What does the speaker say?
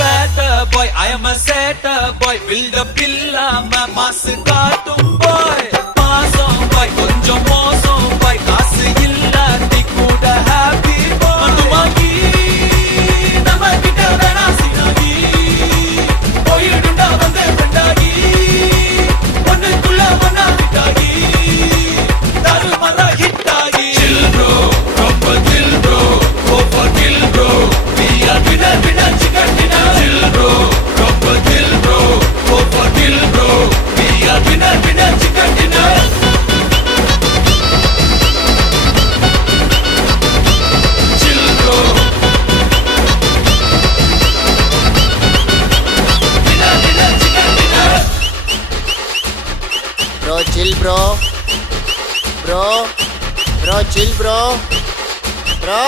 better boy, I am a setter boy. Build up இல்லாம மாசு காட்டும் boy. மாசம் boy, கொஞ்சம் மோசம் boy. காசு இல்லாட்டி கூட happy boy. மண்டுமாகி நம்ம கிட்ட வேணா சினாகி. போயிடுண்டா வந்து ஃப்ரெண்டாகி. ஒண்ணுக்குள்ள ஒண்ணா விட்டாகி. தாறுமாறா hit ஆகி. Chill bro, ரொம்ப chill bro. Go for kill bro. We are winner, winner, chicken dinner. Chill bro, ரொம்ப chill bro. Go for kill bro. We are winner, winner, chicken dinner. Chill bro. Winner, winner, chicken dinner. Bro, chill bro. Bro, chill bro. Bro.